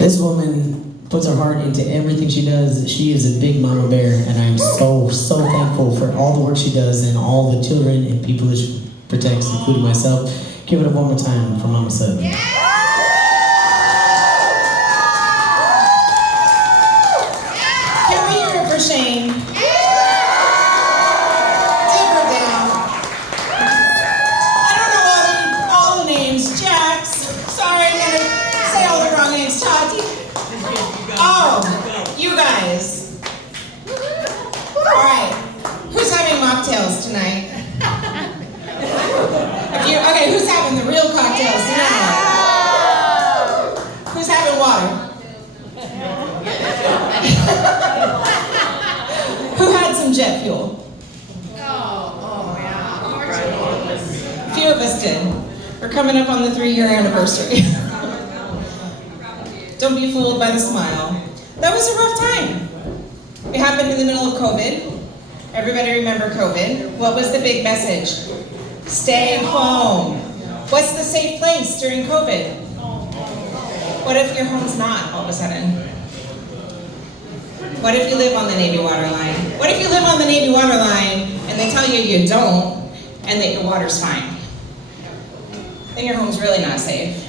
This woman puts her heart into everything she does. She is a big mama bear, and I'm so thankful for all the work she does and all the children and people that she protects, including myself. Give it up one more time for Mama Sutton. Can we hear it for Shane? You guys. Alright. Who's having mocktails tonight? Okay, who's having the real cocktails tonight? Who's having water? Who had some jet fuel? Oh, yeah. A few of us did. We're coming up on the 3-year anniversary. Don't be fooled by the smile. That was a rough time. It happened in the middle of COVID. Everybody remember COVID. What was the big message? Stay home. What's the safe place during COVID? What if your home's not all of a sudden? What if you live on the Navy water line? What if you live on the Navy water line and they tell you you don't and that your water's fine? Then your home's really not safe.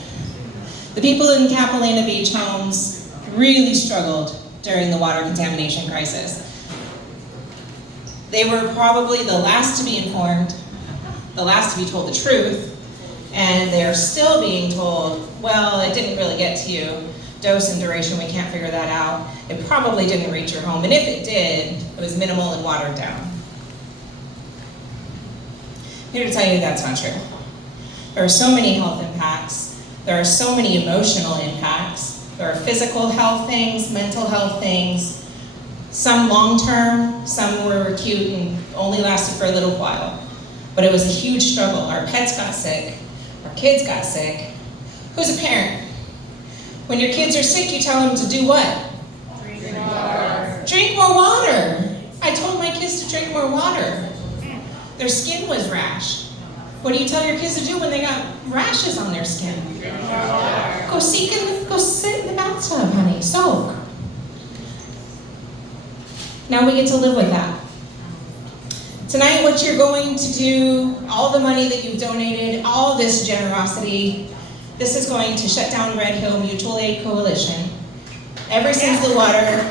The people in Kapilina Beach Homes really struggled during the water contamination crisis. They were probably the last to be informed, the last to be told the truth, and they're still being told, well, it didn't really get to you. Dose and duration, we can't figure that out. It probably didn't reach your home, and if it did, it was minimal and watered down. I'm here to tell you that's not true. There are so many health impacts. There are so many emotional impacts. There are physical health things, mental health things, some long-term, some were acute and only lasted for a little while. But it was a huge struggle. Our pets got sick, our kids got sick. Who's a parent? When your kids are sick, you tell them to do what? Drink water. Drink more water. I told my kids to drink more water. Their skin was rashed. What do you tell your kids to do when they got rashes on their skin? Go sit in the bathtub, honey, soak. Now we get to live with that. Tonight, what you're going to do, all the money that you've donated, all this generosity, this is going to shut down Red Hill Mutual Aid Coalition. Ever since the water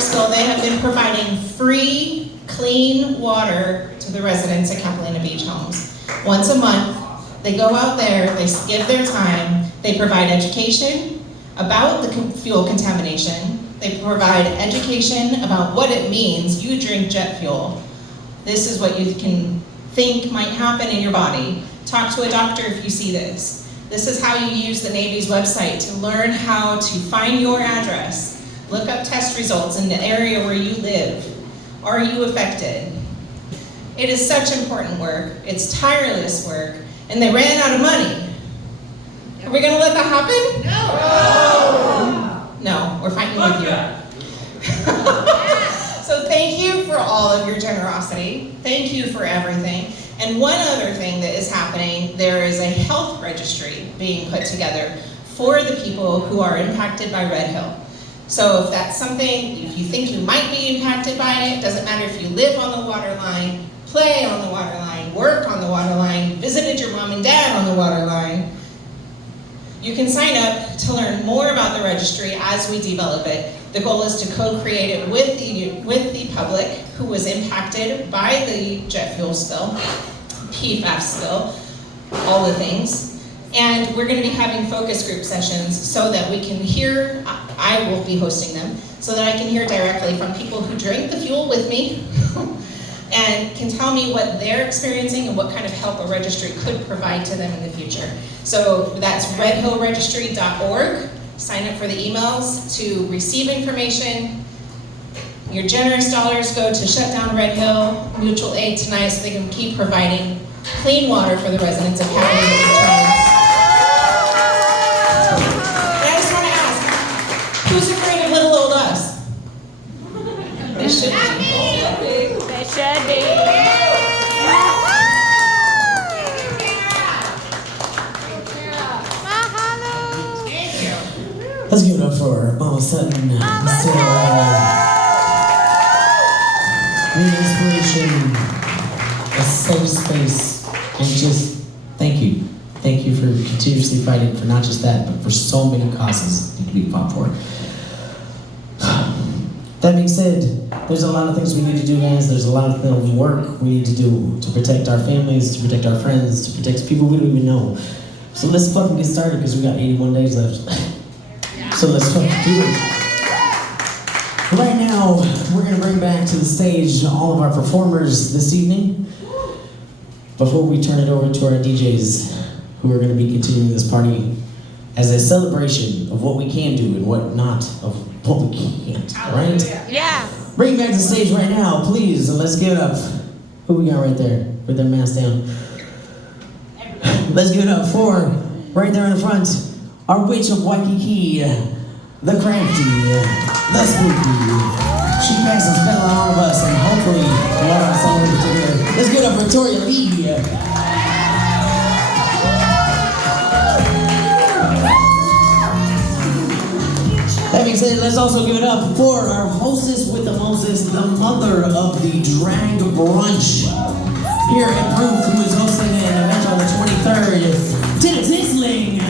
spill, they have been providing free, clean water to the residents at Kapilina Beach Homes. Once a month, they go out there, they give their time, they provide education about the fuel contamination, they provide education about what it means. You drink jet fuel. This is what you can think might happen in your body. Talk to a doctor if you see this. This is how you use the Navy's website to learn how to find your address. Look up test results in the area where you live. Are you affected? It is such important work. It's tireless work. And they ran out of money. Are we going to let that happen? No, we're fighting with you. So thank you for all of your generosity. Thank you for everything. And one other thing that is happening, there is a health registry being put together for the people who are impacted by Red Hill. So if that's something, if you think you might be impacted by it, doesn't matter if you live on the water line, play on the water line, work on the water line, visited your mom and dad on the water line, you can sign up to learn more about the registry as we develop it. The goal is to co-create it with the public who was impacted by the jet fuel spill, PFAS spill, all the things. And we're going to be having focus group sessions so that we can hear, I will be hosting them, so that I can hear directly from people who drank the fuel with me and can tell me what they're experiencing and what kind of help a registry could provide to them in the future. So that's redhillregistry.org. Sign up for the emails to receive information. Your generous dollars go to shut down Red Hill Mutual Aid tonight so they can keep providing clean water for the residents of Kapilina Beach Homes. And I just want to ask, who's afraid of little old us? They should be. They should be. Let's give it up for Mama Sutton. Still the inspiration, a safe space, and just thank you. Thank you for continuously fighting for not just that, but for so many causes that we fought for. That being said, there's a lot of things we need to do, guys. There's a lot of work we need to do to protect our families, to protect our friends, to protect people we don't even know. So let's fucking get started because we got 81 days left. So let's fucking do it. Right now, we're gonna bring back to the stage all of our performers this evening. Before we turn it over to our DJs, who are gonna be continuing this party as a celebration of what we can do and what not of what we can't, right? Yeah. Bring back to the stage right now, please, and let's give it up. Who we got right there with their mask down? Let's give it up for, right there in the front, our witch of Waikiki, the crafty, the spooky. She casts a spell on all of us, and hopefully, one of us all over together. Let's give it up for Victoria Lee. That being said, let's also give it up for our hostess with the mostest, the mother of the drag brunch here at Proof, who is hosting an event on the 23rd. Tina Tisling.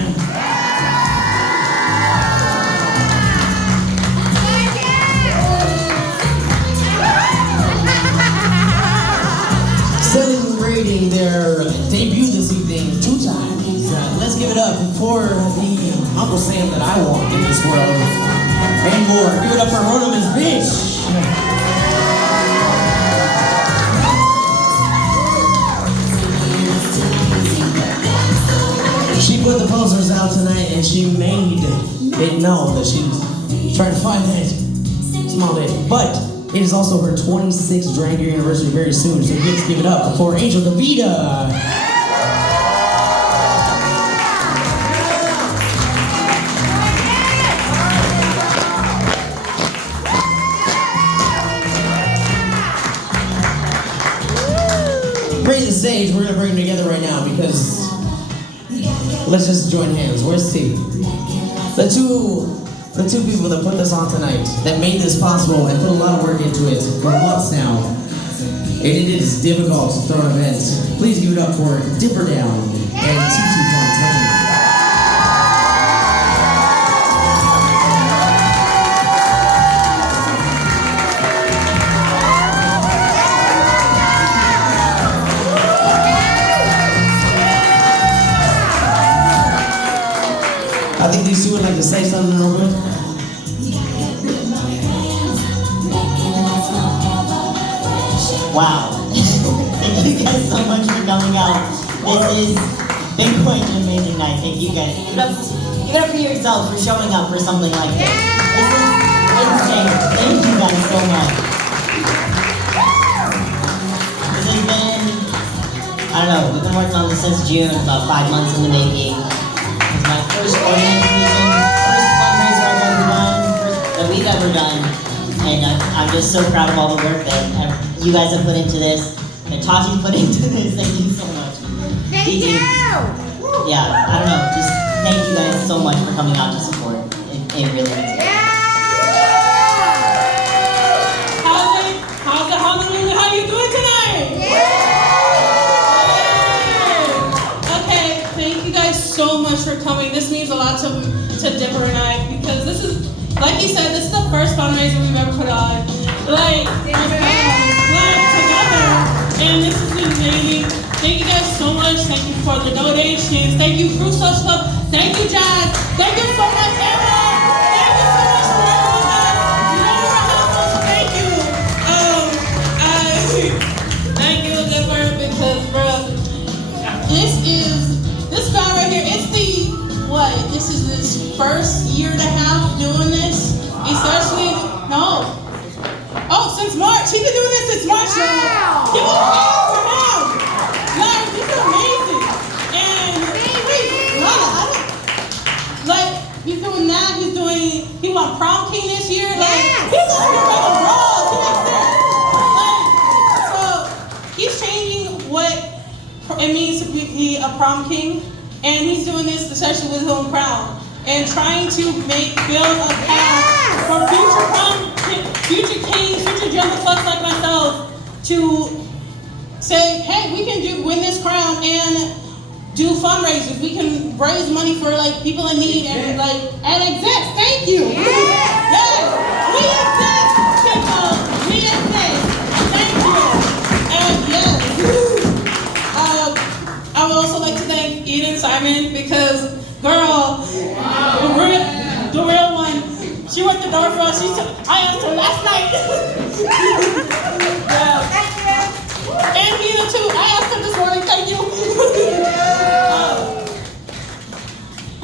Celebrating their debut this evening 2 times. Let's give it up for the Uncle Sam that I want in this world. And more. Give it up for Rhoda's Bitch. She put the posters out tonight and she made it known that she's trying to find that small bit. But it is also her 26th drag year anniversary very soon, so let's give it up for Angel Davida. Bring the stage, we're gonna bring them together right now because let's just join hands. Where's T? The two people that put this on tonight, that made this possible and put a lot of work into it for months now. And it is difficult to throw an event. Please give it up for Dipper Down and Titi Fontaine. I think these two would like to say something real quick. Wow. Thank you guys so much for coming out. This is big point and amazing night. Thank you guys. Give it up for yourselves for showing up for something like this. This is insane. Thank you guys so much. This has been, I don't know, we've been working on this since June, about 5 months in the making. It's my first organization, first fundraiser I've ever done, that we've ever done. And I'm just so proud of all the work that you guys have put into this, and Tati's put into this. Thank you so much. Thank you. Yeah, I don't know, just thank you guys so much for coming out to support. It really means it. How's the Honolulu? How you doing tonight? Okay, thank you guys so much for coming. This means a lot to Dipper and I, because this is, like he said, this is the first fundraiser we've ever put on. Like together. And this is amazing. Thank you guys so much. Thank you for the donations. Thank you, Crew Social Club. Thank you, Jazz. Thank you so much, everyone. Thank you so much for working with us. You never have much. Thank you. Thank you, Dipper, because, bro, this guy right here, this is his first year and a half doing this. Especially, no. Oh, since March. He's been doing this since March, y'all. Give a hand for him. Like, this is amazing. And he's doing that. He won prom king this year. Like, he's out here making brawls. So he's changing what it means to be a prom king. And he's doing this especially with his own crown. and trying to build a path for future kings, future general folks like myself to say, hey, we can win this crown and do fundraisers. We can raise money for like people in need and exist. Thank you. Yes, we exist, people. We exist. Thank you. And yes, I would also like to thank Eden Simon because, girl, the real one. She went the door for us. I asked her last night. Yeah. And Eden too. I asked her this morning. Thank you.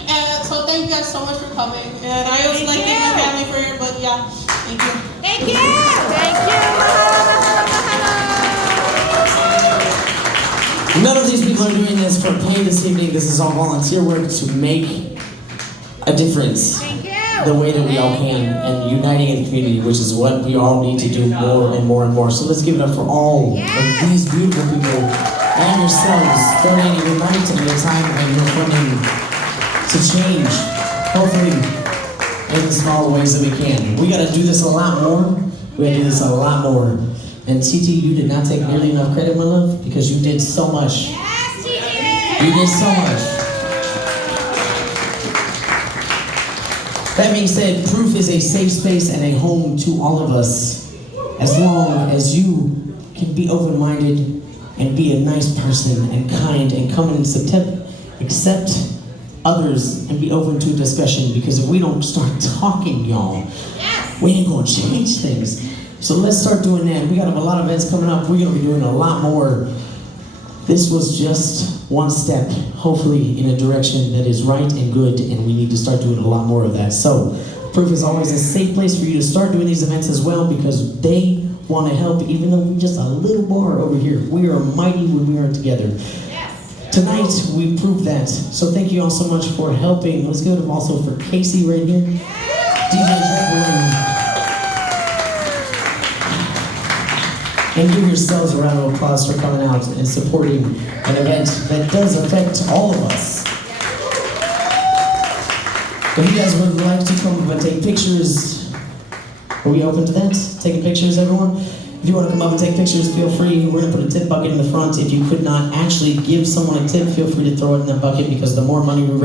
And so thank you guys so much for coming. And I always like thank my family for it, but yeah, thank you. Thank you. Thank you. None of these people are doing this for pay this evening. This is all volunteer work to make a difference. Thank you. The way that we all can, and uniting in the community, which is what we all need to do more and more and more. So let's give it up for all of these beautiful people and yourselves donating your night and your time and your funding to change, hopefully, in the small ways that we can. We gotta do this a lot more. We gotta do this a lot more. And TT, you did not take nearly enough credit, my love, because you did so much. Yes, TT. You did so much. That being said, Proof is a safe space and a home to all of us, as long as you can be open-minded and be a nice person and kind and come and accept others and be open to discussion, because if we don't start talking, y'all, we ain't gonna change things. So let's start doing that. We got a lot of events coming up. We're gonna be doing a lot more. This was just one step, hopefully in a direction that is right and good, and we need to start doing a lot more of that. So, Proof is always a safe place for you to start doing these events as well, because they want to help, even though we're just a little bar over here. We are mighty when we are together. Yes. Tonight, we proved that. So thank you all so much for helping. Let's give it up also for Casey right here. DJ Jacqueline. And give yourselves a round of applause for coming out and supporting an event that does affect all of us. If you guys would like to come up and take pictures, are we open to that? Taking pictures, everyone? If you want to come up and take pictures, feel free. We're going to put a tip bucket in the front. If you could not actually give someone a tip, feel free to throw it in that bucket, because the more money we raise,